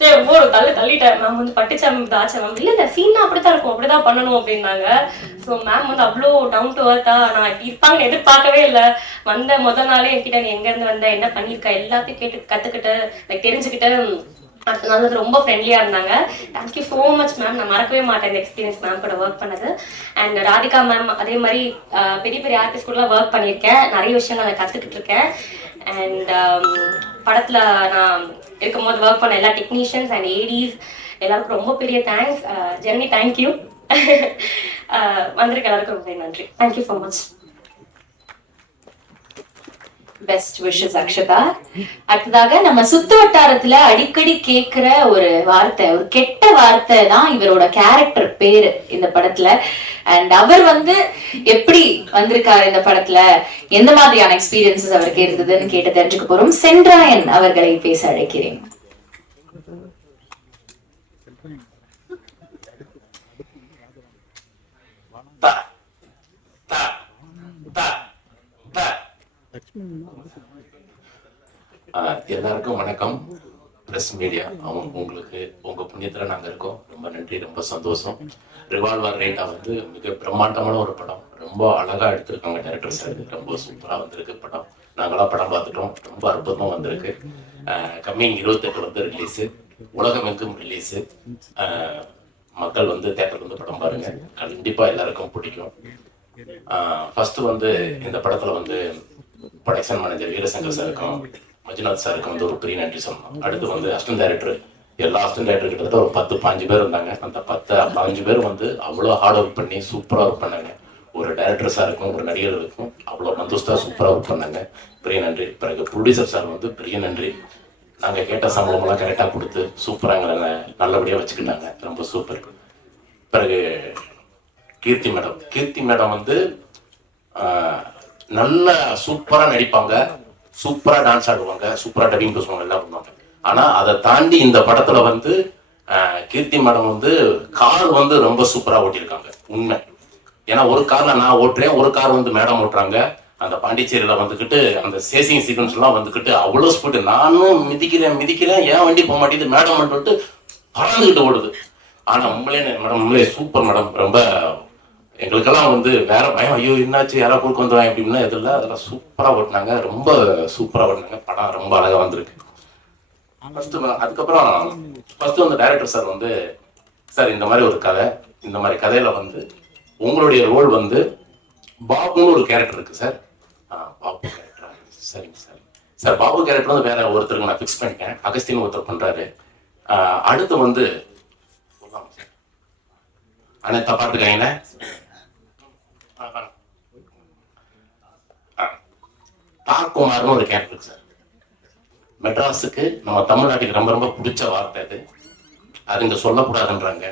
ஒரு தள்ளிட்டேன். மேம் வந்து பட்டுச்சா ma'am தாச்சா ma'am இல்லை சீனா அப்படித்தான் இருக்கும், அப்படிதான் பண்ணணும் அப்படின்னாங்க. ஸோ மேம் வந்து அவ்வளோ டவுன் டு அர்த்தா நான் இப்படி இருப்பாங்கன்னு எதிர்பார்க்கவே இல்லை. வந்த முதல் நாளே என்கிட்ட நீ எங்கேருந்து வந்த, என்ன பண்ணியிருக்க எல்லாத்தையும் கேட்டு கற்றுக்கிட்டு லைக் தெரிஞ்சுக்கிட்டு அடுத்த நாள் வந்து ரொம்ப ஃப்ரெண்ட்லியாக இருந்தாங்க. Thank you so much ma'am. நான் மறக்கவே மாட்டேன் இந்த எக்ஸ்பீரியன்ஸ் மேம் கூட ஒர்க் பண்ணது. அண்ட் ராதிகா மேம் அதே மாதிரி பெரிய பெரிய ஆர்டிஸ்ட் கூடலாம் ஒர்க் பண்ணியிருக்கேன். நிறைய விஷயம் நான் கற்றுக்கிட்டு இருக்கேன். அண்ட் படத்தில் நான் இருக்கும்போது ஒர்க் பண்ண எல்லா டெக்னீஷியன்ஸ் அண்ட் ஏடிஸ் எல்லாருக்கும் ரொம்ப பெரிய தேங்க்ஸ். Journey thank you. வந்திருக்க எல்லாருக்கும் ரொம்ப நன்றி. Thank you so much. Best wishes Akshata. அடுத்ததாக நம்ம சுத்து வட்டாரத்துல அடிக்கடி கேட்கிற ஒரு வார்த்தை, ஒரு கெட்ட வார்த்தை தான் இவரோட கேரக்டர் பேரு இந்த படத்துல. அண்ட் அவர் வந்து எப்படி வந்திருக்காரு இந்த படத்துல, எந்த மாதிரியான எக்ஸ்பீரியன்சஸ் அவருக்கு இருந்ததுன்னு கேட்டு தெரிஞ்சுக்க போறோம். சென்றாயன் அவர்களை பேச அழைக்கிறேன். எல்லாருக்கும் வணக்கம். பிரஸ் மீடியா உங்களுக்கு உங்க புண்ணியத்துல நாங்க இருக்கோம். ரொம்ப நன்றி, ரொம்ப சந்தோஷம். ரிவால்வர் ரேட்டா வந்து மிக பிரம்மாண்டமான ஒரு படம், ரொம்ப அழகா எடுத்திருக்காங்க டைரக்டர் சார். ரொம்ப சூப்பரா வந்திருக்கு படம். நாங்களாம் படம் பார்த்துட்டோம், ரொம்ப அற்புதமா வந்திருக்கு. கம்மிங் 28 வந்து ரிலீஸு, உலகமெங்கும் ரிலீஸு. மக்கள் வந்து தேட்டர்ல வந்து படம் பாருங்க, கண்டிப்பா எல்லாருக்கும் பிடிக்கும். ஃபர்ஸ்ட் வந்து இந்த படத்துல வந்து ப்ரொடக்ஷன் மேனேஜர் வீரசங்கர் சாருக்கும் மஞ்சுநாத் சாருக்கும் வந்து ஒரு பெரிய நன்றி சொல்லணும். அடுத்து வந்து அசிஸ்டன்ட் டைரக்டர், எல்லா அசிஸ்டன்ட் டைரக்டர் கிட்டத்தட்ட ஒரு 10-15 பேர் இருந்தாங்க. அந்த 10-15 பேர் வந்து அவ்வளோ ஹார்ட் ஒர்க் பண்ணி சூப்பராக ஒர்க் பண்ணாங்க. ஒரு டைரக்டர் சாருக்கும் ஒரு நடிகர்களுக்கும் அவ்வளோ மந்துஸ்தா சூப்பராக ஒர்க் பண்ணாங்க, பெரிய நன்றி. பிறகு ப்ரொடியூசர் சார் வந்து பெரிய நன்றி. நாங்கள் கேட்ட சம்பளமெல்லாம் கரெக்டாக கொடுத்து சூப்பராக எங்களை நல்லபடியாக வச்சுக்கிட்டாங்க, ரொம்ப சூப்பர். பிறகு கீர்த்தி மேடம் வந்து நல்ல சூப்பராக நடிப்பாங்க, சூப்பராக டான்ஸ் ஆடுவாங்க, சூப்பராக டப்பிங் பேசுவாங்க, எல்லாம் பண்ணுவாங்க. ஆனால் அதை தாண்டி இந்த படத்தில் வந்து கீர்த்தி மேடம் வந்து கார் வந்து ரொம்ப சூப்பராக ஓட்டியிருக்காங்க, உண்மை. ஏன்னா ஒரு காரில் நான் ஓட்டுறேன், ஒரு கார் வந்து மேடம் ஓட்டுறாங்க. அந்த பாண்டிச்சேரியில் வந்துக்கிட்டு அந்த சேசிங் சீக்வன்ஸ்லாம் வந்துக்கிட்டு அவ்வளோ ஸ்பீடு, நானும் மிதிக்கிறேன், ஏன் வண்டி போக மாட்டேங்குது மேடம் வந்துட்டு பறந்துக்கிட்டு ஓடுது. ஆனால் உண்மையிலே சூப்பர் மேடம். ரொம்ப எங்களுக்கெல்லாம் வந்து வேற பயம், ஐயோ என்னாச்சு யாராவது குறுக்க வந்துடுவாங்க அப்படின்னா எதில் அதெல்லாம் சூப்பராக ஓட்டினாங்க, ரொம்ப சூப்பராக ஓட்டினாங்க. படம் ரொம்ப அழகாக வந்திருக்கு. அதுக்கப்புறம் ஃபர்ஸ்ட் வந்து டைரக்டர் சார் வந்து, சார் இந்த மாதிரி ஒரு கதை, இந்த மாதிரி கதையில வந்து உங்களுடைய ரோல் வந்து பாபுன்னு ஒரு கேரக்டர் இருக்கு சார். பாபு கேரக்டரா? சரிங்க சார். சார் பாபு கேரக்டர் வந்து வேற ஒருத்தருக்கு நான் ஃபிக்ஸ் பண்ணிட்டேன், அகஸ்தின்னு ஒருத்தர் பண்றாரு. அடுத்து வந்து அண்ணே தப்பாட்டுக்காங்களே, தாக்குமார்னு ஒரு கேரக்டர் இருக்கு சார். மெட்ராஸுக்கு நம்ம தமிழ்நாட்டுக்கு ரொம்ப ரொம்ப பிடிச்ச வார்த்தை அது இங்க சொல்லக்கூடாதுன்றாங்க.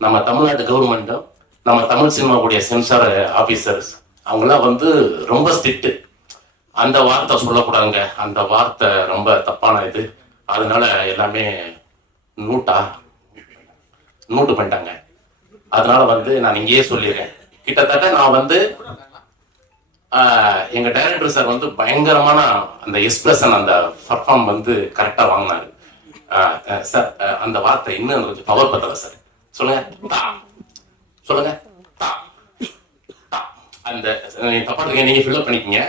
நம்ம தமிழ்நாட்டு கவர்மெண்ட்டும் நம்ம தமிழ் சினிமாவுடைய சென்சார் ஆபீசர்ஸ் அவங்களாம் வந்து ரொம்ப ஸ்ட்ரிக்ட். அந்த வார்த்தை சொல்லக்கூடாதுங்க, அந்த வார்த்தை ரொம்ப தப்பான இது. அதனால எல்லாமே நூட்டு பண்ணிட்டாங்க. அதனால வந்து நான் இங்கேயே சொல்லிடுறேன். கிட்டத்தட்ட நான் வந்து எங்க டைரக்டர் சார் வந்து பயங்கரமான அந்த எக்ஸ்பிரஷன், அந்த பர்ஃபார்ம் வந்து கரெக்டா வாங்கினாரு சார். அந்த வார்த்தை இன்னும் கொஞ்சம் பவர் பத்தல சார். சொல்லுங்க சொல்லுங்க. அந்த தப்பா நீங்க ஃபில்அப் பண்ணிக்கீங்க.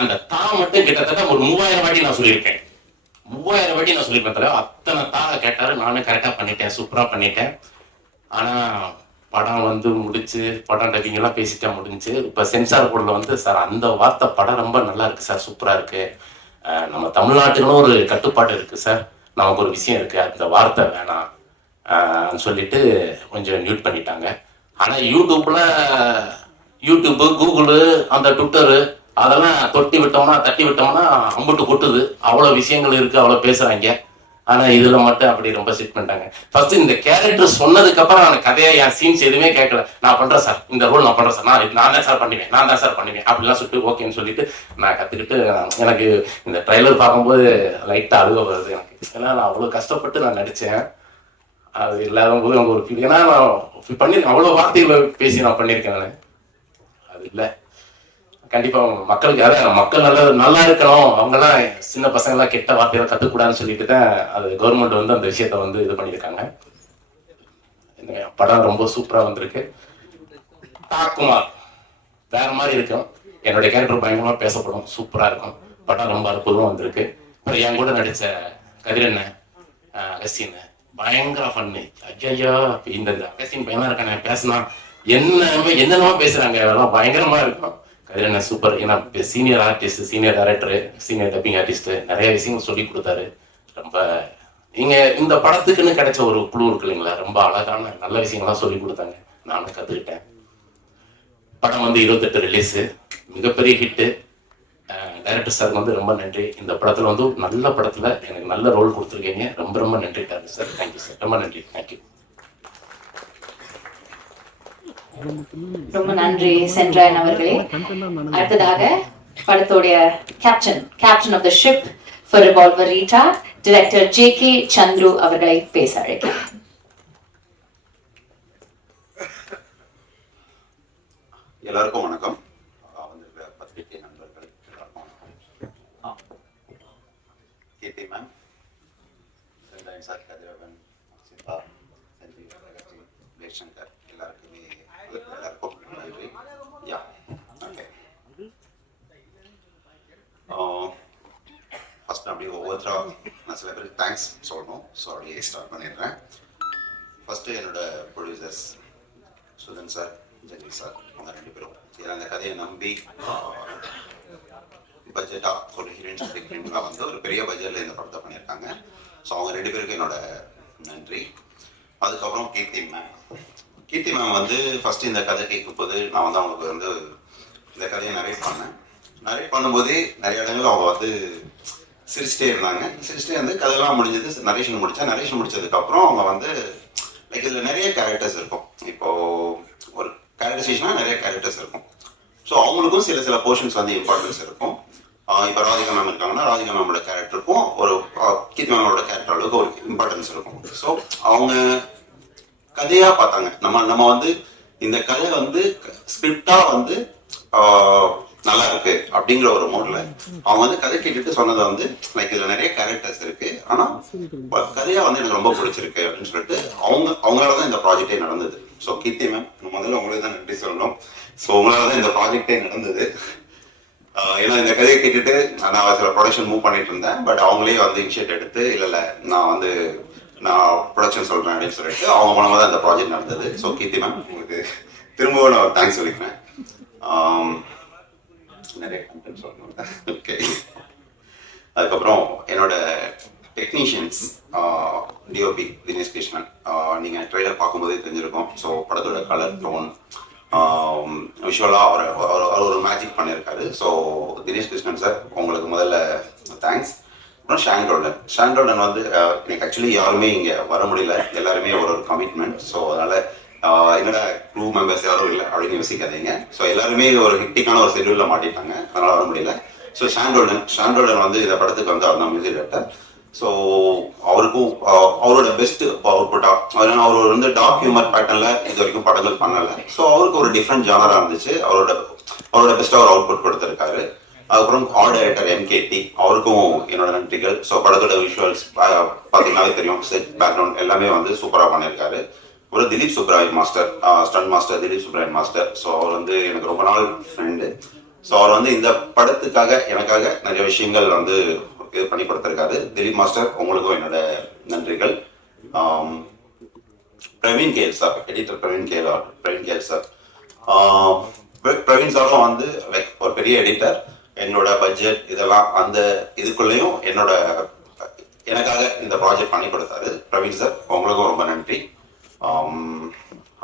அந்த தா மட்டும் கிட்டத்தட்ட ஒரு 3000 வாட்டி நான் சொல்லியிருக்கேன். 3000 வாட்டி நான் சொல்லியிருப்பேன். அத்தனை தா கேட்டாரு, நானும் கரெக்டா பண்ணிட்டேன், சூப்பரா பண்ணிட்டேன். ஆனா படம் வந்து முடிச்சு, படம் டப்பிங் எல்லாம் பேசிட்டா முடிஞ்சு. இப்ப சென்சார் போர்டில் வந்து சார் அந்த வார்த்தை படம் ரொம்ப நல்லா இருக்கு சார், சூப்பரா இருக்கு. நம்ம தமிழ்நாட்டுக்குன்னு ஒரு கட்டுப்பாடு இருக்கு சார், நமக்கு ஒரு விஷயம் இருக்கு, அந்த வார்த்தை வேணாம் சொல்லிட்டு கொஞ்சம் மியூட் பண்ணிட்டாங்க. ஆனா யூடியூப்பு, கூகுளு, அந்த ட்விட்டரு அதெல்லாம் தட்டி விட்டோம்னா அம்புட்டு கொட்டுது. அவ்வளோ விஷயங்கள் இருக்கு, அவ்வளோ பேசுறாங்க. ஆனா இதுல மட்டும் அப்படி ரொம்ப செட் பண்ணிட்டாங்க. ஃபர்ஸ்ட் இந்த கேரக்டர் சொன்னதுக்கு அப்புறம் நான் கதையா என் சீன்ஸ் எதுவுமே கேட்கல. நான் பண்றேன் சார், இந்த ரோல் நான் பண்றேன் சார், நான் தான் சார் பண்ணுவேன் அப்படிலாம் சொல்லிட்டு ஓகேன்னு சொல்லிட்டு நான் கத்துக்கிட்டு, எனக்கு இந்த ட்ரைலர் பார்க்கும்போது லைட்டா அழுக வருது எனக்கு. ஏன்னா நான் அவ்வளவு கஷ்டப்பட்டு நான் நடிச்சேன். அது இல்லாத போது அவங்க ஒரு ஃபீல். ஏன்னா நான் பண்ணிருக்கேன், அவ்வளவு வார்த்தைகளை பேசி நான் பண்ணியிருக்கேன். நான் அது இல்லை கண்டிப்பா மக்களுக்கு அதான் மக்கள் நல்லா இருக்கணும், அவங்கெல்லாம் சின்ன பசங்கள்லாம் கெட்ட வார்த்தையெல்லாம் கற்றுக்கூடாதுன்னு சொல்லிட்டு தான் அது கவர்மெண்ட் வந்து அந்த விஷயத்த வந்து இது பண்ணியிருக்காங்க. இந்த படம் ரொம்ப சூப்பராக வந்திருக்கு. தாக்குமார் வேற மாதிரி இருக்கும், என்னுடைய கேரக்டர் பயங்கரமா பேசப்படும், சூப்பரா இருக்கும். படம் ரொம்ப அற்புதமா வந்திருக்கு. அப்புறம் என் கூட நடிச்ச கதிரண்ணன், அகஸ்டின் பயங்கர ஃபன்னு. ஐயோ இந்த அகஸ்டின் பையனா இருக்கானே, பேசினா என்னென்னமோ பேசுறாங்க, அதெல்லாம் பயங்கரமா இருக்கும். கதிரண்ணன் சூப்பர். ஏன்னா senior artist, senior director, senior dubbing artist, நிறைய விஷயங்கள் சொல்லி கொடுத்தாரு. ரொம்ப நீங்க இந்த படத்துக்குன்னு கிடைச்ச ஒரு குழு இருக்கு இல்லைங்களா, ரொம்ப அழகான நல்ல விஷயங்கள்லாம் சொல்லி கொடுத்தாங்க, நானும் கத்துக்கிட்டேன். படம் வந்து 28 ரிலீஸு, மிகப்பெரிய ஹிட்டு. டைரக்டர் சார் வந்து ரொம்ப நன்றி. இந்த படத்துல வந்து நல்ல படத்துல எனக்கு நல்ல ரோல் கொடுத்துருக்கீங்க, ரொம்ப ரொம்ப நன்றி டைரக்டர் சார். தேங்க்யூ சார், ரொம்ப நன்றி. தேங்க்யூ. ரொம்ப நன்றி சென்ட்ராயன் அவர்களே. அடுத்ததாக படத்தோடைய captain of the ship for revolver Rita director JK Chandru அவர்களை பேச அழைக்கிறேன். எல்லாருக்கும் வணக்கம். வந்திருக்கிற பத்திரிகை நண்பர்கள் எல்லாருக்கும் வணக்கம். கீர்த்தி மேம், சென்ட்ராயன் சார், கதிரவன், சித்தா, சஞ்சீவ், ரகச்சி, ஜெய்சங்கர் எல்லாருக்குமே எல்லாருக்கும் நன்றி. Yeah okay. ஃபர்ஸ்ட் அப்படியே ஒவ்வொருத்தரா நான் சில பேருக்கு தேங்க்ஸ் சொல்லணும். ஸோ அப்படியே ஸ்டார்ட் பண்ணிடுறேன். ஃபர்ஸ்ட்டு என்னோட ப்ரொடியூசர்ஸ் சுதன் சார், ஜெகி சார், அவங்க 2 பேரும் அந்த கதையை நம்பி பட்ஜெட்டாக ஒரு ஹீரோயின் ஃபிலிம்லாம் வந்து ஒரு பெரிய பட்ஜெட்டில் இந்த படத்தை பண்ணியிருக்காங்க. ஸோ அவங்க 2 பேருக்கும் என்னோட நன்றி. அதுக்கப்புறம் கீர்த்தி மேம் வந்து ஃபஸ்ட்டு இந்த கதை கேட்கும்போது நான் வந்து அவங்களுக்கு வந்து இந்த கதையை நரேட் பண்ணும்போதே நிறைய இடங்கள் அவங்க வந்து சிரிச்சிட்டே இருந்தாங்க. சிரிச்சிட்டே வந்து கதையெல்லாம் முடிஞ்சது, நரேஷன் முடிச்சதுக்கப்புறம் அவங்க வந்து லைக் இதில் நிறைய கேரக்டர்ஸ் இருக்கும். இப்போது ஒரு கேரக்டரைசேஷனாக நிறைய கேரக்டர்ஸ் இருக்கும். ஸோ அவங்களுக்கும் சில போர்ஷன்ஸ் வந்து இம்பார்ட்டன்ஸ் இருக்கும். இப்போ ராதிகா மேம் இருக்காங்கன்னா ராதிகா மேமோட கேரக்டருக்கும் ஒரு கீர்த்தி மேமோட கேரக்டர் அளவுக்கு ஒரு இம்பார்ட்டன்ஸ் இருக்கும். ஸோ அவங்க கதையாக பார்த்தாங்க. நம்ம வந்து இந்த கதை வந்து ஸ்கிரிப்டாக வந்து நல்லா இருக்கு அப்படிங்கிற ஒரு மோட்ல அவங்க வந்து கதை கேட்டுட்டு சொன்னதை வந்து லைக் இதில் நிறைய கேரக்டர்ஸ் இருக்கு, ஆனால் கதையாக வந்து எனக்கு ரொம்ப பிடிச்சிருக்கு அப்படின்னு சொல்லிட்டு அவங்களால தான் இந்த ப்ராஜெக்டே நடந்தது. ஸோ கீர்த்தி மேம், முதல்ல உங்களுக்கு தான் நன்றி சொல்லணும். ஸோ உங்களால தான் இந்த ப்ராஜெக்டே நடந்தது. ஏன்னா இந்த கதையை கேட்டுட்டு நான் சில ப்ரொடக்ஷன் மூவ் பண்ணிட்டு இருந்தேன். பட் அவங்களே வந்து இனிஷியேட் எடுத்து இல்லை நான் ப்ரொடக்ஷன் சொல்கிறேன் அப்படின்னு சொல்லிட்டு அவங்க மூலமாக தான் இந்த ப்ராஜெக்ட் நடந்தது. ஸோ கீர்த்தி மேம், உங்களுக்கு திரும்பவும் நான் தேங்க்ஸ் சொல்லிக்கிறேன். நிறைய கண்டென்ட் சொல்லணும். ஓகே. அதுக்கப்புறம் என்னோட டெக்னீஷியன்ஸ் டிஓபி தினேஷ் கிருஷ்ணன், நீங்கள் ட்ரெய்லர் பார்க்கும்போதே தெரிஞ்சிருக்கும். ஸோ படத்தோட கலர் டோன் விஷுவலாக அவர் ஒரு மேஜிக் பண்ணியிருக்காரு. ஸோ தினேஷ் கிருஷ்ணன் சார், உங்களுக்கு முதல்ல தேங்க்ஸ். அப்புறம் ஷாண்டோடன் வந்து எனக்கு ஆக்சுவலி யாருமே இங்கே வர முடியல, எல்லாருமே ஒரு கமிட்மெண்ட். ஸோ அதனால் என்னோட க்ரூ மெம்பர்ஸ் யாரும் இல்லை அப்படின்னு யோசிக்காதீங்க. ஸோ எல்லாருமே ஒரு ஹெக்டிக்கான ஒரு ஷெட்யூலில் மாட்டிட்டாங்க, அதனால் வர முடியல. ஸோ ஷாண்டோடன் வந்து இந்த படத்துக்கு வந்து அவர் தான் மியூசிக் டைரக்டர். ஸோ அவருக்கும் அவரோட பெஸ்ட் அவுட்புட்டாக அவர் வந்து டார்க் ஹியூமர் பேட்டர்னில் இது வரைக்கும் படங்கள் பண்ணலை. ஸோ அவருக்கு ஒரு டிஃப்ரெண்ட் ஜானராக இருந்துச்சு. அவரோட பெஸ்ட்டாக ஒரு அவுட்புட் கொடுத்துருக்காரு. அதுக்கப்புறம் ஆர்ட் டைரக்டர் MKT, அவருக்கும் என்னோட நன்றிகள். ஸோ படத்தோட விஷுவல்ஸ் பார்த்தீங்கன்னாவே தெரியும், செட் பேக்ரவுண்ட் எல்லாமே வந்து சூப்பராக பண்ணியிருக்காரு. ஒரு Dileep Subbarayan master, stun master Dileep Subbarayan master. So அவர் வந்து எனக்கு ரொம்ப நாள் ஃப்ரெண்டு. ஸோ அவர் வந்து இந்த படத்துக்காக எனக்காக நிறைய விஷயங்கள் வந்து இது பண்ணி கொடுத்துருக்காரு. திலீப் மாஸ்டர், உங்களுக்கும் என்னோட நன்றிகள். Praveen KL sir, editor Praveen KL sir. Praveen சாரும் வந்து லைக் ஒரு பெரிய எடிட்டர். என்னோட பட்ஜெட் இதெல்லாம் அந்த இதுக்குள்ளேயும் எனக்காக இந்த ப்ராஜெக்ட் பண்ணி கொடுத்தாரு பிரவீன் சார், உங்களுக்கும் ரொம்ப நன்றி.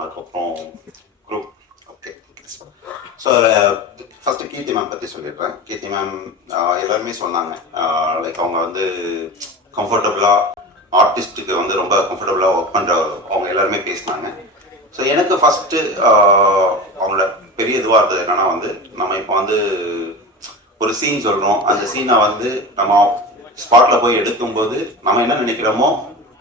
அதுக்கப்புறம் குரூப். ஓகே. ஸோ ஃபஸ்ட்டு கீர்த்தி மேம் பற்றி சொல்லிடுறேன். கீர்த்தி மேம் எல்லாருமே சொன்னாங்க லைக் அவங்க வந்து கம்ஃபர்டபுளாக ஆர்டிஸ்ட்டுக்கு வந்து ரொம்ப கம்ஃபர்டபுளாக ஒர்க் பண்ணுற அவங்க எல்லாருமே பேசினாங்க. ஸோ எனக்கு ஃபஸ்ட்டு அவங்களோட பெரிய இதுவாக இருந்தது என்னென்னா வந்து நம்ம இப்போ வந்து ஒரு சீன் சொல்கிறோம், அந்த சீனை வந்து நம்ம ஸ்பாட்டில் போய் எடுக்கும்போது நம்ம என்ன நினைக்கிறோமோ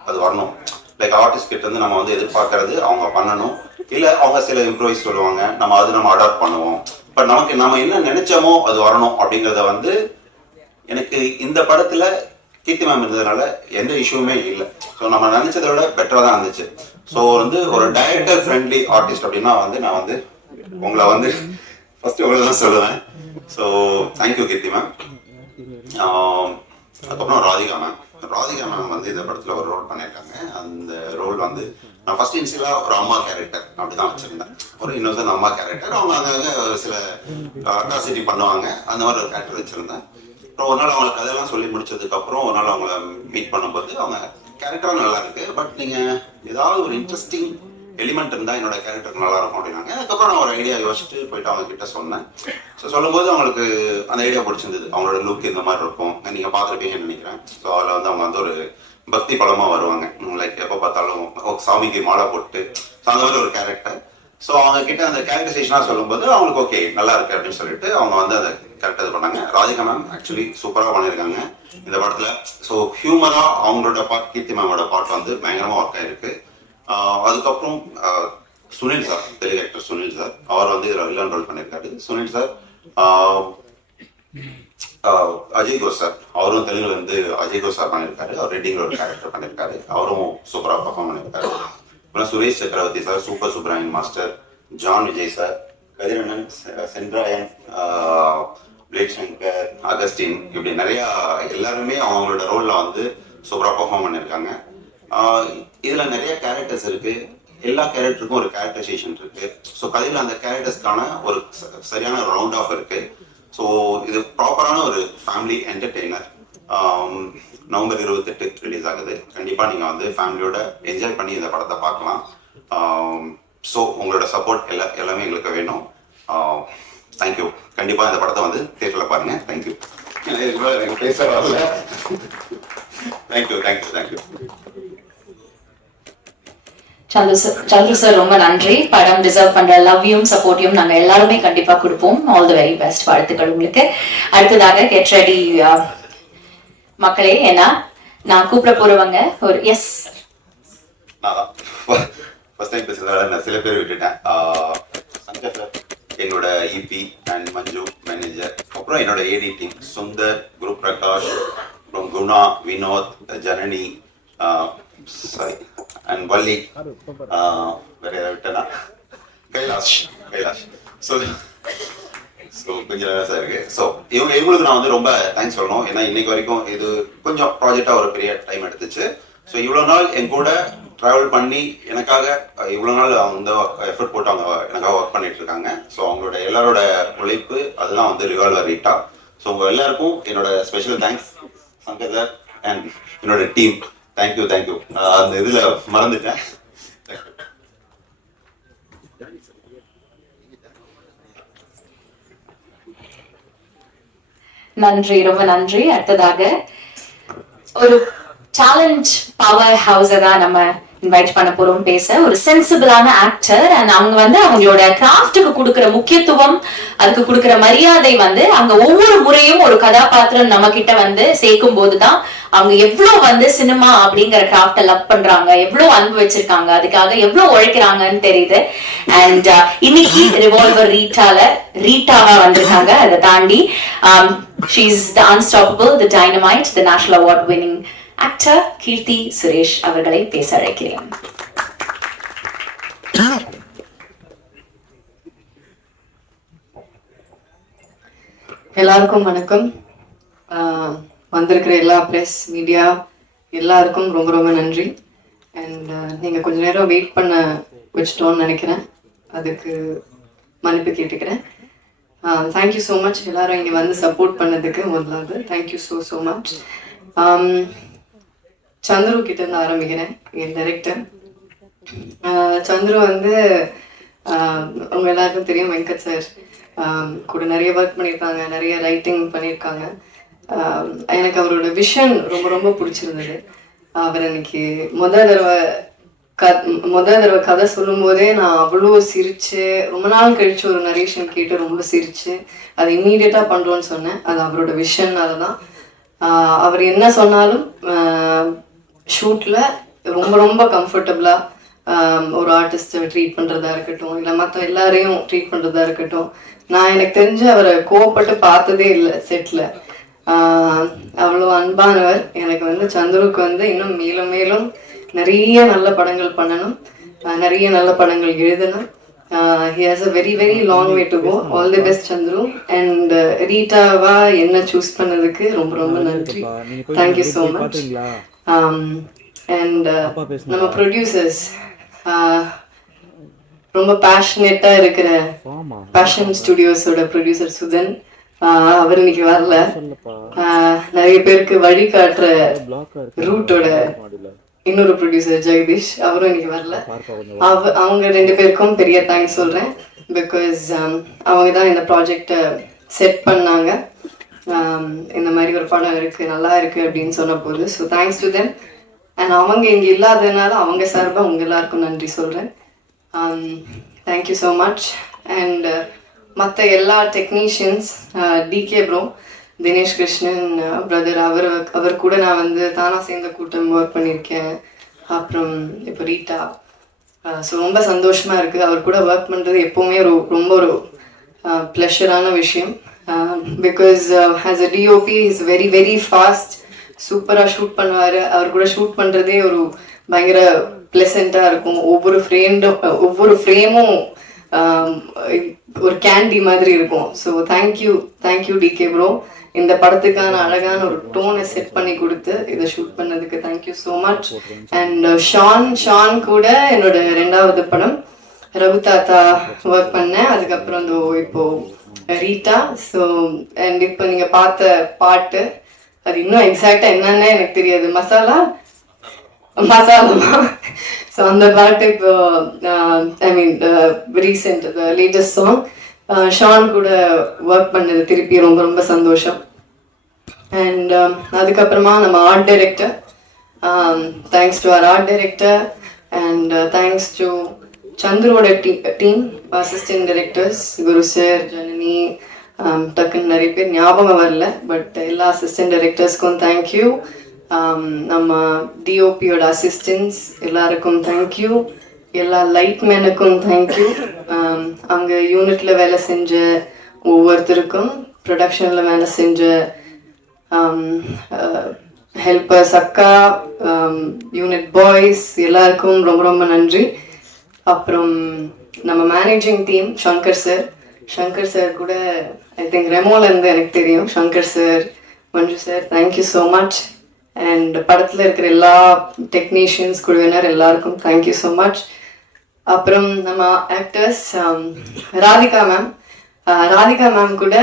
அது வரணும். லைக் ஆர்டிஸ்ட் கிட்ட இருந்து நம்ம வந்து எதிர்பார்க்கறது அவங்க பண்ணணும். இல்லை அவங்க சில இம்ப்ரோவைஸ் சொல்லுவாங்க, நம்ம அடாப்ட் பண்ணுவோம். பட் நம்ம என்ன நினைச்சோமோ அது வரணும் அப்படிங்கிறத வந்து எனக்கு இந்த படத்துல கீர்த்தி மேம் இருந்ததுனால எந்த இஷ்யூமே இல்லை. ஸோ நம்ம நினைச்சதை விட பெட்டராக தான் இருந்துச்சு. ஸோ வந்து ஒரு டைரக்டர் ஃப்ரெண்ட்லி ஆர்டிஸ்ட் அப்படின்னா வந்து நான் வந்து உங்களை வந்து ஃபர்ஸ்ட் உங்களை தான் சொல்லுவேன். ஸோ தேங்க்யூ கீர்த்தி மேம். அதுக்கப்புறம் ராதிகா மேம் வந்து இந்த படத்தில் ஒரு ரோல் பண்ணியிருக்காங்க. அந்த ரோல் வந்து நான் ஃபர்ஸ்ட் இன்சியலாக ஒரு அம்மா கேரக்டர் அப்படி தான் வச்சுருந்தேன். ஒரு இன்னொரு அம்மா கேரக்டர், அவங்க அங்கே சில அட்ராசிட்டி பண்ணுவாங்க, அந்த மாதிரி ஒரு கேரக்டர் வச்சுருந்தேன். அப்புறம் ஒரு நாள் அவங்களுக்கு கதையெல்லாம் சொல்லி முடிச்சதுக்கப்புறம் ஒரு நாள் அவங்கள மீட் பண்ணும்போது அவங்க கேரக்டரும் நல்லா இருக்கு, பட் நீங்கள் ஏதாவது ஒரு இன்ட்ரெஸ்டிங் எலிமெண்ட் இருந்தால் என்னோட கேரக்டர் நல்லா இருக்கும் அப்படின்னாங்க. அதுக்கப்புறம் நான் ஒரு ஐடியா யோசிச்சுட்டு போயிட்டு அவங்க கிட்ட சொன்னேன். ஸோ சொல்லும்போது அவங்களுக்கு அந்த ஐடியா பிடிச்சிருந்தது. அவங்களோட லுக் இந்த மாதிரி இருக்கும், நீங்கள் பார்த்துருப்பீங்கன்னு நினைக்கிறேன். ஸோ அதில் வந்து அவங்க வந்து ஒரு பக்தி படமாக வருவாங்க, லைக் எப்போ பார்த்தாலும் சாமிக்கு மாலை போட்டு, ஸோ அந்த மாதிரி ஒரு கேரக்டர். ஸோ அவங்க கிட்ட அந்த கேரக்டரைசேஷனாக சொல்லும்போது அவங்களுக்கு ஓகே நல்லா இருக்கு அப்படின்னு சொல்லிட்டு அவங்க வந்து அதை கரெக்டாக இது பண்ணாங்க. ராதிகா மேம் ஆக்சுவலி சூப்பராக பண்ணியிருக்காங்க இந்த படத்தில். ஸோ ஹியூமராக அவங்களோட பார்ட், கீர்த்தி மேமோட பார்ட் வந்து பயங்கரமாக ஒர்க் ஆயிருக்கு. அதுக்கப்புறம் Sunil sir, Telugu actor Sunil sir, அவர் வந்து இதில் வில்லன் ரோல் பண்ணியிருக்காரு. சுனில் சார், அஜய் கோஷ் சார், அவரும் தெலுங்குல வந்து அஜய் கோஷ் சார் பண்ணியிருக்காரு. அவர் ரெட்டிங்கில் ஒரு கேரக்டர் பண்ணியிருக்காரு, அவரும் சூப்பராக பர்ஃபார்ம் பண்ணியிருக்காரு. அப்புறம் Suresh Chakravarthi sir, super Subbarayan master, John Vijay sir, கதிரண்ணன், சென்ட்ராயன், பிளேட் சங்கர், அகஸ்டின், இப்படி நிறையா எல்லாருமே அவங்களோட ரோலில் வந்து சூப்பராக பர்ஃபார்ம் பண்ணியிருக்காங்க. இதில் நிறைய கேரக்டர்ஸ் இருக்குது, எல்லா கேரக்டருக்கும் ஒரு கேரக்டரைசேஷன் இருக்குது. ஸோ கதையில் அந்த கேரக்டர்ஸ்க்கான ஒரு சரியான ரவுண்ட் ஆஃப் இருக்குது. ஸோ இது ப்ராப்பரான ஒரு ஃபேமிலி என்டர்டெய்னர். நவம்பர் 28 ரிலீஸ் ஆகுது. கண்டிப்பாக நீங்கள் வந்து ஃபேமிலியோட என்ஜாய் பண்ணி இந்த படத்தை பார்க்கலாம். ஸோ உங்களோட சப்போர்ட் எல்லாமே எங்களுக்கு வேணும். தேங்க்யூ. கண்டிப்பாக இந்த படத்தை வந்து தியேட்டரில் பாருங்கள். தேங்க்யூ. எனக்கு பேச வரல. தேங்க்யூ. சந்துரு சார் ரொம்ப நன்றி. படம் டிசர்வ் பண்ற லவ்யும் சப்போர்ட்டையும் நாங்க எல்லாருமே கண்டிப்பா கொடுப்போம். All the very best. வாழ்த்துக்கள் உங்களுக்கு. அடுத்ததாக கெட் ரெடி மக்களே. ஏன்னா நான் கூப்பிட போறவங்க ஒரு எஸ் ஃபர்ஸ்ட் டைம் பேசுறதால நான் சில பேர் விட்டுட்டேன். சங்கர் சார், என்னோட இபி அண்ட் மஞ்சு மேனேஜர், அப்புறம் என்னோட ஏடி டீம் சுந்தர், குரு பிரகாஷ், அப்புறம் குணா, வினோத், ஜனனி, சாரி அண்ட் வள்ளி, வேற ஏதாவது விட்டேனா, கைலாஷ். ஸோ கொஞ்சம் நல்லா இருக்கு. ஸோ இவங்களுக்கு நான் வந்து ரொம்ப தேங்க்ஸ் சொல்லணும். ஏன்னா இன்னைக்கு வரைக்கும் இது கொஞ்சம் ப்ராஜெக்டாக ஒரு பெரிய டைம் எடுத்துச்சு. ஸோ இவ்வளோ நாள் என் கூட ட்ராவல் பண்ணி எனக்காக இவ்வளோ நாள் அவங்க எஃபர்ட் போட்டு அவங்க எனக்காக ஒர்க் பண்ணிட்டு இருக்காங்க. ஸோ அவங்களோட எல்லாரோட உழைப்பு அதுதான் வந்து ரிவால்வர் ரீட்டா. ஸோ உங்கள் எல்லாருக்கும் என்னோட special thanks. Shankar sir and என்னோட டீம், தேங்க்யூ. அந்த இதில் மறந்துட்டேன். நன்றி, ரொம்ப நன்றி. அடுத்ததாக ஒரு சேலஞ்ச் பவர் ஹவுஸை தான் நம்ம இன்வைட் பண்ண போறோம் பேச. ஒரு சென்சிபிளான ஆக்டர் அண்ட் அவங்க வந்து அவங்களோட கிராஃப்டுக்கு கொடுக்கிற முக்கியத்துவம், அதுக்கு கொடுக்கிற மரியாதை வந்து அவங்க ஒவ்வொரு முறையும் ஒரு கதாபாத்திரம் நம்ம கிட்ட வந்து சேர்க்கும் போதுதான் அவங்க எவ்வளவு வந்து சினிமா அப்படிங்கிற கிராஃப்ட லவ் பண்றாங்க, எவ்வளவு அன்பு வச்சிருக்காங்க, அதுக்காக எவ்வளவு உழைக்கிறாங்கன்னு தெரியுது. அண்ட் இன்னைக்கு ரிவால்வர் ரீட்டாவா வந்திருக்காங்க. அதை தாண்டி she is the unstoppable, the dynamite, the national award winning actor Keerthy Suresh அவர்களை பேச அழைக்கிறேன். எல்லாருக்கும் வணக்கம். வந்திருக்கிற எல்லா ப்ரெஸ் மீடியா எல்லாருக்கும் ரொம்ப ரொம்ப நன்றி. அண்ட் நீங்கள் கொஞ்ச நேரம் வெயிட் பண்ண வச்சிட்டோன்னு நினைக்கிறேன், அதுக்கு மன்னிப்பு கேட்டுக்கிறேன். தேங்க்யூ ஸோ மச் எல்லாரும் இங்கே வந்து சப்போர்ட் பண்ணதுக்கு. முதலாவது தேங்க்யூ ஸோ மச். சந்துரு கிட்ட இருந்து ஆரம்பிக்கிறேன், என் டைரக்டர். சந்துரு வந்து அவங்க எல்லாருக்கும் தெரியும், வெங்கட் சார் கூட நிறைய ஒர்க் பண்ணியிருக்காங்க, நிறைய ரைட்டிங் பண்ணியிருக்காங்க. எனக்கு அவரோட விஷன் ரொம்ப ரொம்ப பிடிச்சிருந்தது. அவர் அன்னைக்கு முதல் தடவை கதை சொல்லும் போதே நான் அவ்வளோ சிரிச்சு, ரொம்ப நாள் கழிச்சு ஒரு நரேஷன் கேட்டு ரொம்ப சிரிச்சு அதை இம்மீடியட்டா பண்றோன்னு சொன்னேன். அது அவரோட விஷன்னால தான். அவர் என்ன சொன்னாலும் ஷூட்ல ரொம்ப ரொம்ப கம்ஃபர்டபுளா ஒரு ஆர்டிஸ்ட்டை ட்ரீட் பண்றதா இருக்கட்டும், இல்லை மற்ற எல்லாரையும் ட்ரீட் பண்றதா இருக்கட்டும், நான் எனக்கு தெரிஞ்சு அவரை கோவப்பட்டு பார்த்ததே இல்லை செட்டில். அவ்வளோ அன்பானவர். எனக்கு வந்து சந்துருக்கு வந்து இன்னும் மேலும் மேலும் நிறைய நல்ல படங்கள் பண்ணணும், நிறைய நல்ல படங்கள் எழுதணும். He has a very very long way to go. All the best Chandru. And ரீட்டாவா என்ன சூஸ் பண்ணதுக்கு ரொம்ப ரொம்ப நன்றி. Thank you so much. And நம்ம ப்ரொடியூசர்ஸ் ரொம்ப பேஷனேட்டாக இருக்கிற பேஷன் ஸ்டுடியோஸோட ப்ரொடியூசர் சுதன், அவர் இன்னைக்கு வரல. நிறைய பேருக்கு வழி காட்டுற ரூட்டோட இன்னொரு ப்ரொடியூசர் ஜெகதீஷ், அவரும் இன்னைக்கு வரல. அவங்க 2 பேருக்கும் பெரிய தேங்க்ஸ் சொல்கிறேன். பிகாஸ் அவங்க தான் இந்த ப்ராஜெக்டை செட் பண்ணாங்க. இந்த மாதிரி ஒரு படம் இருக்குது, நல்லா இருக்குது அப்படின்னு சொன்ன போது. So thanks to them. And அவங்க இங்கே இல்லாததுனால அவங்க சார்பாக உங்க எல்லாருக்கும் நன்றி சொல்கிறேன். Thank you so much. அண்ட் மற்ற எல்லா technicians, DK bro, Dinesh Krishnan brother, அவர் கூட நான் வந்து தானா சேர்ந்த கூட்டம் ஒர்க் பண்ணியிருக்கேன். அப்புறம் இப்போ ரீட்டா. ஸோ ரொம்ப சந்தோஷமாக இருக்குது. அவர் கூட ஒர்க் பண்ணுறது எப்போவுமே ரொம்ப ஒரு ப்ளஷரான விஷயம். Because as a DOP is very very fast, சூப்பராக ஷூட் பண்ணுவார். அவர் கூட ஷூட் பண்ணுறதே ஒரு பயங்கர ப்ளசண்ட்டாக இருக்கும். ஒவ்வொரு ஃப்ரேமும் ஒரு கேண்டி மாதிரி இருக்கும். So thank you decay bro. இந்த படத்துக்கான அழகான ஒரு டோனை செட் பண்ணி கொடுத்து இதை ஷூட் பண்ணதுக்கு thank you so much. And Shaan கூட என்னோட 2வது படம் ரகு தாத்தா ஒர்க் பண்ணேன். அதுக்கப்புறம் இப்போ ரீட்டா. ஸோ அண்ட் இப்போ நீங்கள் பார்த்த பாட்டு அது இன்னும் எக்ஸாக்டாக என்னன்னு எனக்கு தெரியாது. மசாலாமா. ஸோ அந்த பாட்டு இப்போ I mean recent latest song Shan கூட ஒர்க் பண்ணது திருப்பி ரொம்ப ரொம்ப சந்தோஷம். அண்ட் அதுக்கப்புறமா நம்ம ஆர்ட் டைரக்டர், தேங்க்ஸ் டு அவர் art director. And thanks to சந்துரோட team, assistant directors Guru sir, Janani, டக்குன்னு நிறைய பேர் ஞாபகம் வரல, பட் எல்லா அசிஸ்டன்ட் டைரக்டர்ஸ்க்கும் தேங்க்யூ. நம்ம டிஓபியோட அசிஸ்டன்ஸ் எல்லாருக்கும் தேங்க்யூ. எல்லா லைட்மேனுக்கும் தேங்க்யூ. அங்கே யூனிட்டில் வேலை செஞ்ச ஒவ்வொருத்தருக்கும், ப்ரொடக்ஷனில் வேலை செஞ்ச ஹெல்பர்ஸ், அக்கா, யூனிட் பாய்ஸ் எல்லாருக்கும் ரொம்ப ரொம்ப நன்றி. அப்புறம் நம்ம மேனேஜிங் டீம் சங்கர் சார் கூட ஐ திங்க் ரெமோலேருந்து எனக்கு தெரியும். Shankar sir, Manju sir, thank you so much. And படத்தில் இருக்கிற எல்லா டெக்னீஷியன்ஸ், குழுவினர் எல்லாருக்கும் தேங்க்யூ ஸோ மச். அப்புறம் நம்ம ஆக்டர்ஸ், ராதிகா மேம் கூட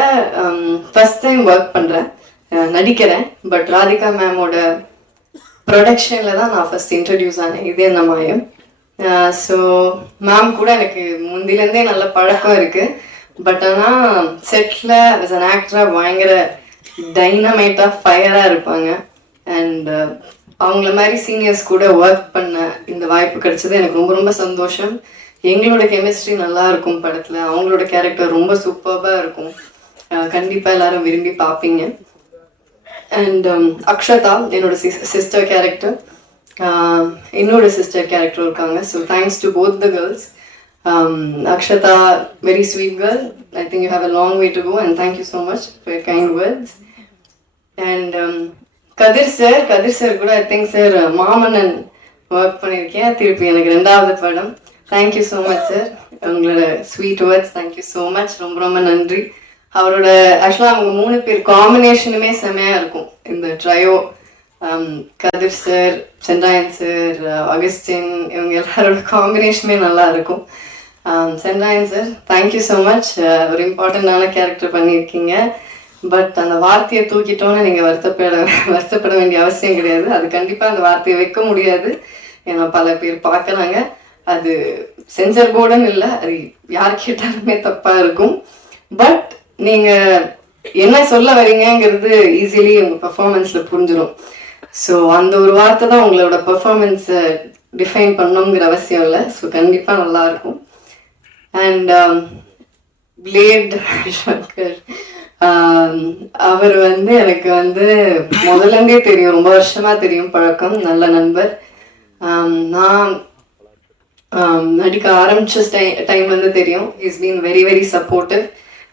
ஃபர்ஸ்ட் டைம் ஒர்க் பண்ணுறேன், நடிக்கிறேன். பட் ராதிகா மேமோட ப்ரொடக்ஷனில் தான் நான் ஃபர்ஸ்ட் இன்ட்ரடியூஸ் ஆனேன். இதே அந்த மாயம். ஸோ மேம் கூட எனக்கு முந்திலேருந்தே நல்ல பழக்கம் இருக்குது. பட் ஆனால் செட்டில் ஆஸ் அன் ஆக்டராக பயங்கர டைனமைட்டாக ஃபயராக இருப்பாங்க. அண்ட் அவங்கள மாதிரி சீனியர்ஸ் கூட ஒர்க் பண்ண இந்த வாய்ப்பு கிடைச்சது எனக்கு ரொம்ப ரொம்ப சந்தோஷம். எங்களோட கெமிஸ்ட்ரி நல்லா இருக்கும் படத்தில். அவங்களோட கேரக்டர் ரொம்ப சூப்பராக இருக்கும். கண்டிப்பாக எல்லாரும் விரும்பி பார்ப்பீங்க. அண்ட் அக்ஷதா என்னோட சிஸ்டர் கேரக்டர், என்னோட சிஸ்டர் கேரக்டர் இருக்காங்க. So thanks to both the girls. Akshata, very sweet girl. I think you have a long way to go, and thank you so much for your kind words. And Kadir sir கூட I think sir Maamannan work பண்ணியிருக்கேன். திருப்பி எனக்கு 2வது படம். Thank you so much sir. உங்களோட sweet words thank you so much. ரொம்ப ரொம்ப நன்றி. அவரோட ஆக்சுவலாக அவங்க 3 பேர் காம்பினேஷனுமே செமையாக இருக்கும் இந்த ட்ரையோ. கதிர் சார், சென்ராயன் சார், அகஸ்டின், இவங்க எல்லாரோட காம்பினேஷனுமே நல்லா இருக்கும். Sendrayan sir, thank you so much. ஒரு இம்பார்ட்டண்டான கேரக்டர் பண்ணியிருக்கீங்க. பட் அந்த வார்த்தையை தூக்கிட்டோன்னு நீங்கள் வருத்தப்பட வேண்டிய அவசியம் கிடையாது. அது கண்டிப்பாக அந்த வார்த்தையை வைக்க முடியாது. ஏன்னா பல பேர் பார்க்குறாங்க. அது சென்சர் போர்டுன்னு இல்லை, அது யார் கேட்டாலுமே தப்பாக இருக்கும். பட் நீங்கள் என்ன சொல்ல வரீங்கிறது ஈஸிலி உங்கள் பர்ஃபார்மன்ஸில் புரிஞ்சிடும். ஸோ அந்த ஒரு வார்த்தை தான் உங்களோட பர்ஃபார்மன்ஸை டிஃபைன் பண்ணணுங்கிற அவசியம் இல்லை. ஸோ கண்டிப்பாக நல்லாயிருக்கும். அண்ட் பிளேட் சங்கர், அவர் எனக்கு முதலேருந்தே தெரியும், ரொம்ப வருஷமாக தெரியும், பழக்கம், நல்ல நண்பர். நான் நடிக்க ஆரம்பித்த டைம் தெரியும். Is been very very supportive.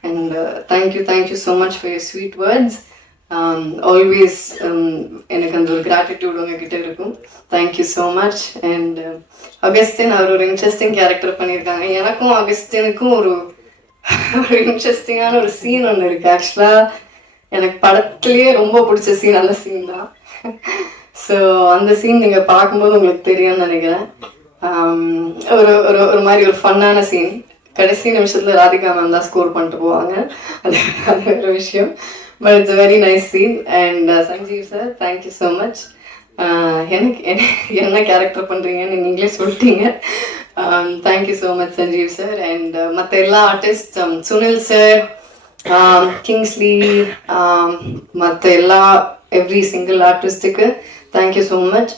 And thank you so much for your sweet words. Always எனக்கு அந்த ஒரு gratitude உங்ககிட்ட இருக்கும். Thank you so much. And Augustine அவர் ஒரு இன்ட்ரெஸ்டிங் கேரக்டர் பண்ணியிருக்காங்க. எனக்கும் அகஸ்டினுக்கும் ஒரு இன்ட்ரெஸ்டிங்கான ஒரு சீன் ஒன்று இருக்குது. ஆக்சுவலாக எனக்கு படத்துலேயே ரொம்ப பிடிச்ச சீன் அந்த சீன் தான். ஸோ அந்த சீன் நீங்கள் பார்க்கும்போது உங்களுக்கு தெரியும்னு நினைக்கிறேன். ஒரு ஒரு ஒரு மாதிரி ஒரு ஃபன்னான சீன். கடைசி நிமிஷத்தில் ராதிகா மேம் தான் ஸ்கோர் பண்ணிட்டு போவாங்க. அது வேறு விஷயம். But it's a very nice scene. And Sanjeev sir, thank you so much. எனக்கு என்ன கேரக்டர் பண்ணுறீங்கன்னு நீங்களே சொல்லிட்டீங்க. Thank you so much Sanjeev sir. And மற்ற எல்லா ஆர்டிஸ்ட், சுனில் சார், கிங்ஸ்லி, மற்ற எல்லா எவ்ரி சிங்கிள் ஆர்டிஸ்ட்டுக்கு தேங்க்யூ ஸோ மச்.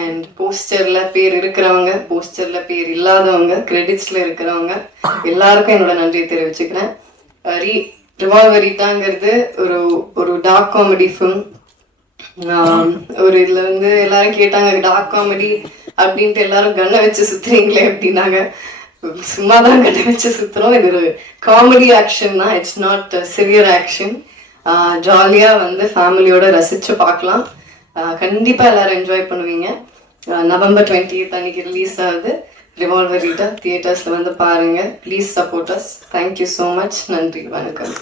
அண்ட் போஸ்டரில் பேர் இருக்கிறவங்க, போஸ்டரில் பேர் இல்லாதவங்க, கிரெடிட்ஸில் இருக்கிறவங்க எல்லாருக்கும் என்னோட நன்றியை தெரிவிச்சுக்கிறேன். ரிவால்வர் ரீட்டாங்கிறது ஒரு ஒரு டார்க் காமெடி ஃபிலிம். ஒரு இதில் வந்து எல்லாரும் கேட்டாங்க டார்க் காமெடி அப்படின்ட்டு எல்லாரும் கண்ணை வச்சு சுற்றுறீங்களே அப்படின்னாங்க. சும்மா தான் கண்ணை வச்சு சுற்றுறோம். இது ஒரு காமெடி ஆக்ஷன் தான். It's not severe action. ஜாலியாக வந்து ஃபேமிலியோட ரசித்து பார்க்கலாம். கண்டிப்பாக எல்லாரும் என்ஜாய் பண்ணுவீங்க. November 20th அன்னைக்கு ரிலீஸ் ஆகுது ரிவால்வர் ரீட்டா. தியேட்டர்ஸில் வந்து பாருங்கள். Please support us. Thank you so much. நன்றி, வணக்கம்.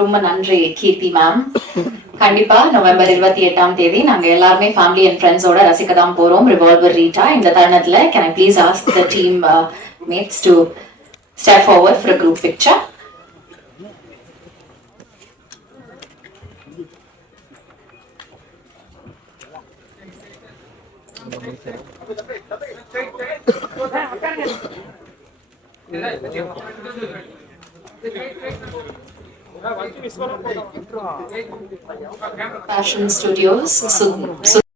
ரொம்ப நன்றி கீர்த்தி மேம். கண்டிப்பா நவம்பர் 28 நாங்க எல்லாருமே ஃபேமிலி அண்ட் ஃப்ரெண்ட்ஸோட ரசிக்க தான் போறோம் ரிவால்வர் ரீட்டா. இந்த தருணத்துல can I please ask the team mates to step forward for a group picture. Fashion Studios.